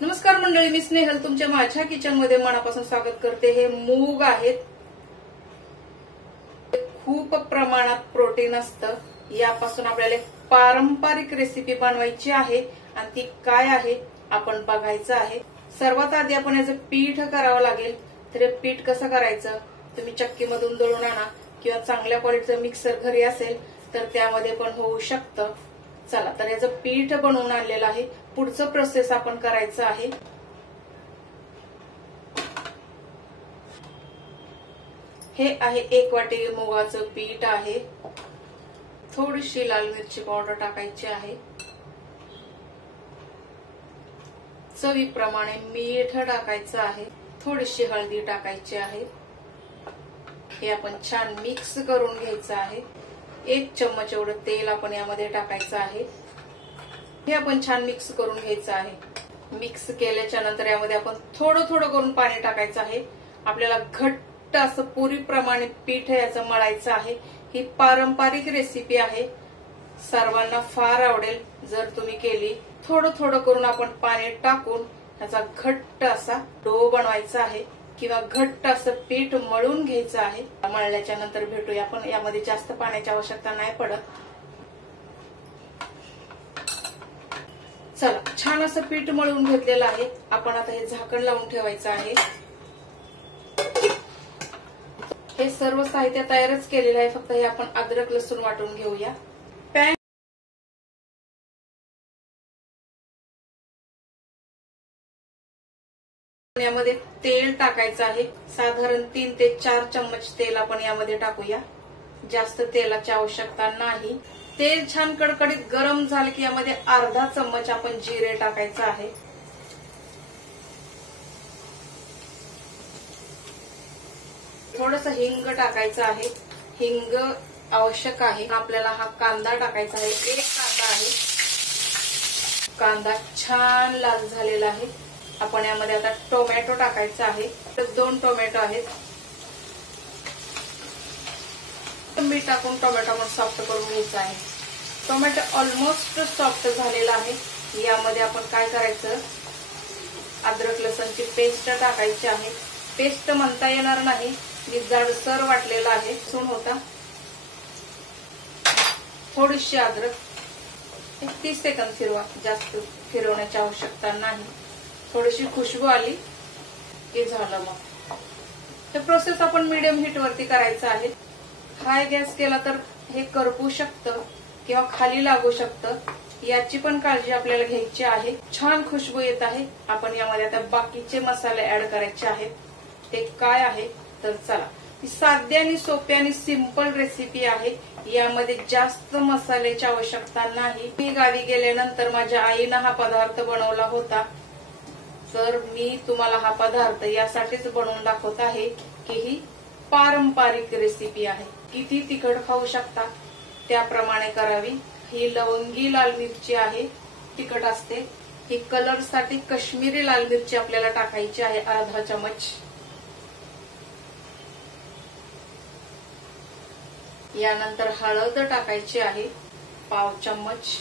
नमस्कार मंडळी, मी स्नेहल तुमच्या माझ्या किचन मध्ये मनापासून स्वागत करते। हे मूग आहेत, खूप प्रमाणात प्रोटीन असतं। यापासून आपल्याला एक पारंपरिक रेसिपी बनवायची आहे आणि ती काय आहे आपण बघायचं आहे। सर्वात आधी आपण याचं पीठ करावं लागेल। तर हे पीठ कसं करायचं, तुम्ही चक्की मधून दळून आणा किंवा चांगल्या क्वालिटीचं मिक्सर घरी असेल तर त्यामध्ये पण होऊ शकतं। चला, तर याचं पीठ बनवून आणलेलं आहे। पुढचं प्रोसेस आपण करायचं आहे। हे आहे 1 वाटी मुगाचं पीठ आहे। थोडीशी लाल मिरची पावडर टाकायची आहे। चवीप्रमाणे मीठ टाकायचं आहे। थोडीशी हळदी टाकायची आहे। हे आपण छान मिक्स करून घ्यायचं आहे। 1 चम्मच एवढं तेल आपण यामध्ये टाकायचं आहे। हे आपण छान मिक्स करून घ्यायचं आहे। मिक्स केल्याच्या नंतर यामध्ये आपण थोडं थोडं करून पाणी टाकायचं आहे। आपल्याला घट्ट असं पुरीप्रमाणे पीठ याचं मळायचं आहे। ही पारंपरिक रेसिपी आहे, सर्वांना फार आवडेल जर तुम्ही केली। थोडं थोडं करून आपण पाणी टाकून याचा घट्ट असा डो बनवायचा आहे किंवा घट्ट असं पीठ मळून घ्यायचं आहे। मळल्याच्या नंतर भेटूया आपण। यामध्ये जास्त पाण्याची आवश्यकता नाही पडत। चला, छान असं पीठ मळून घेतलेलं आहे। आपण आता हे झाकण लावून ठेवायचं आहे। हे सर्व साहित्य तयारच केलेलं आहे, फक्त हे आपण अद्रक लसूण वाटून घेऊया। पॅन यामध्ये तेल टाकायचं आहे। साधारण 3 ते 4 चम्मच तेल आपण यामध्ये टाकूया। जास्त तेलाची आवश्यकता नाही। तेल छान कडकडीत गरम झालं की यामध्ये अर्धा चम्मच आपण जिरे टाकायचं आहे। थोडंसं हिंग टाकायचं आहे। हिंग आवश्यक आहे। आपल्याला हा कांदा टाकायचा आहे। 1 कांदा आहे। कांदा छान लाल झालेला आहे। आपण यामध्ये आता टोमॅटो टाकायचा आहे। 2 टोमॅटो आहेत। मीठ टाकून टोमॅटो आपण सॉफ्ट करून घ्यायचा आहे। टोमॅटो ऑलमोस्ट सॉफ्ट झालेला आहे। यामध्ये आपण काय करायचं, अद्रक लसूणची पेस्ट टाकायची आहे। पेस्ट म्हणता येणार नाही, मी जाडसर वाटलेला आहे। सून होता थोडीशी अद्रक, 30 सेकंद फिरवा, जास्त फिरवण्याची आवश्यकता नाही। थोडीशी खुशबू आली की झालं। मग हे प्रोसेस आपण मीडियम हीट वरती करायचं आहे। हाय गॅस केला तर हे करपू शकतं किंवा खाली लागू शकतं, याची पण काळजी आपल्याला घ्यायची आहे। छान खुशबू येत आहे। आपण यामध्ये आता बाकीचे मसाले ऍड करायचे आहेत। ते काय आहे तर चला, ही साध्या आणि सोप्या आणि सिंपल रेसिपी आहे। यामध्ये जास्त मसाल्याची आवश्यकता नाही। मी गावी गेल्यानंतर माझ्या आईनं हा पदार्थ बनवला होता, तर मी तुम्हाला हा पदार्थ यासाठीच बनवून दाखवत आहे की ही पारंपरिक रेसिपी आहे। किती तिखट खाऊ शकता त्याप्रमाणे करावी। ही लवंगी लाल मिरची आहे, तिखट असते। ही कलर साठी काश्मीरी लाल मिरची आपल्याला टाकायची आहे, अर्धा चमच। यानंतर हळद टाकायची आहे, पाव चमच।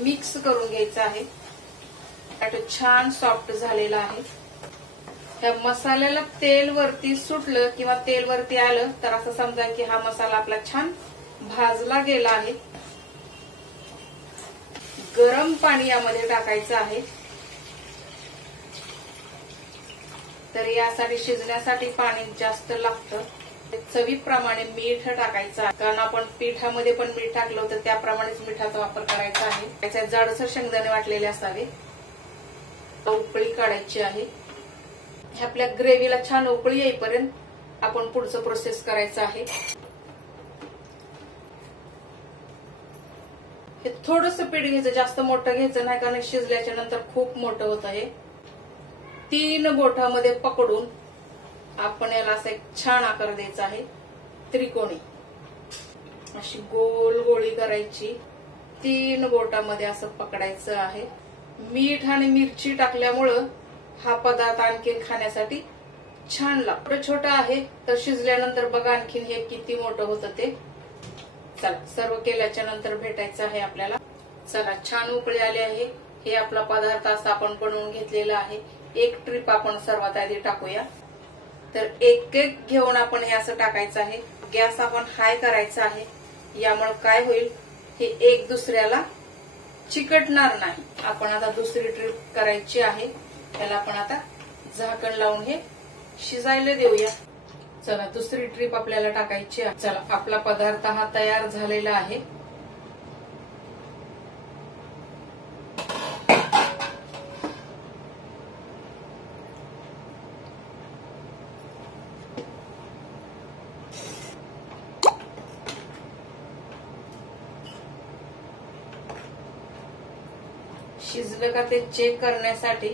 मिक्स करून घ्यायचं आहे। छान सॉफ्ट झालेला आहे। ह्या मसाल्याला तेल वरती सुटलं किंवा तेल वरती आलं तर असं समजा की हा मसाला आपला छान भाजला गेला आहे। गरम पाणी यामध्ये टाकायचं आहे। तर यासाठी शिजण्यासाठी पाणी जास्त लागतं। चवीप्रमाणे मीठ टाकायचं, कारण आपण पिठामध्ये पण मीठ टाकलं होतं त्याप्रमाणेच मिठाचा वापर करायचा आहे। त्याच्यात जाडसर शेंगदाणे वाटलेले असावे। उकळी काढायची आहे। आपल्या ग्रेव्हीला छान उकळी येईपर्यंत आपण पुढचं प्रोसेस करायचं आहे। हे थोडंसं पीठ घ्यायचं, जास्त मोठं घ्यायचं नाही, कारण शिजल्याच्या नंतर खूप मोठं होतं हे। 3 बोटामध्ये पकडून आपण याला असा एक छान आकार द्यायचा आहे, त्रिकोणी। अशी गोल गोळी करायची, 3 बोटामध्ये असं पकडायचं आहे। मीठ आणि मिरची टाकल्यामुळं हा पदार्थ आणखीन खाण्यासाठी छान लागतो। छोटा आहे तर शिजल्यानंतर बघा आणखीन हे किती मोठं होतं ते। चला, सर्व केल्याच्या नंतर भेटायचं आहे आपल्याला। चला, छान उकळी आली आहे। हे आपला पदार्थ असा आपण बनवून घेतलेला आहे. एक ट्रिप आपण सर्वात आधी टाकूया. तर एक एक घेऊन आपण हे असं टाकायचं आहे. गॅस आपण हाय करायचा आहे. यामुळे काय होईल, हे एक दुसऱ्याला चिकटणार नाही. आपण आता दुसरी ट्रिप करायची आहे. त्याला आपण आता झाकण लावून हे शिजायला देऊया. चला, दुसरी ट्रिप आपल्याला टाकायची आहे. चला, आपला पदार्थ हा तयार झालेला आहे. शिजलं का ते चेक करण्यासाठी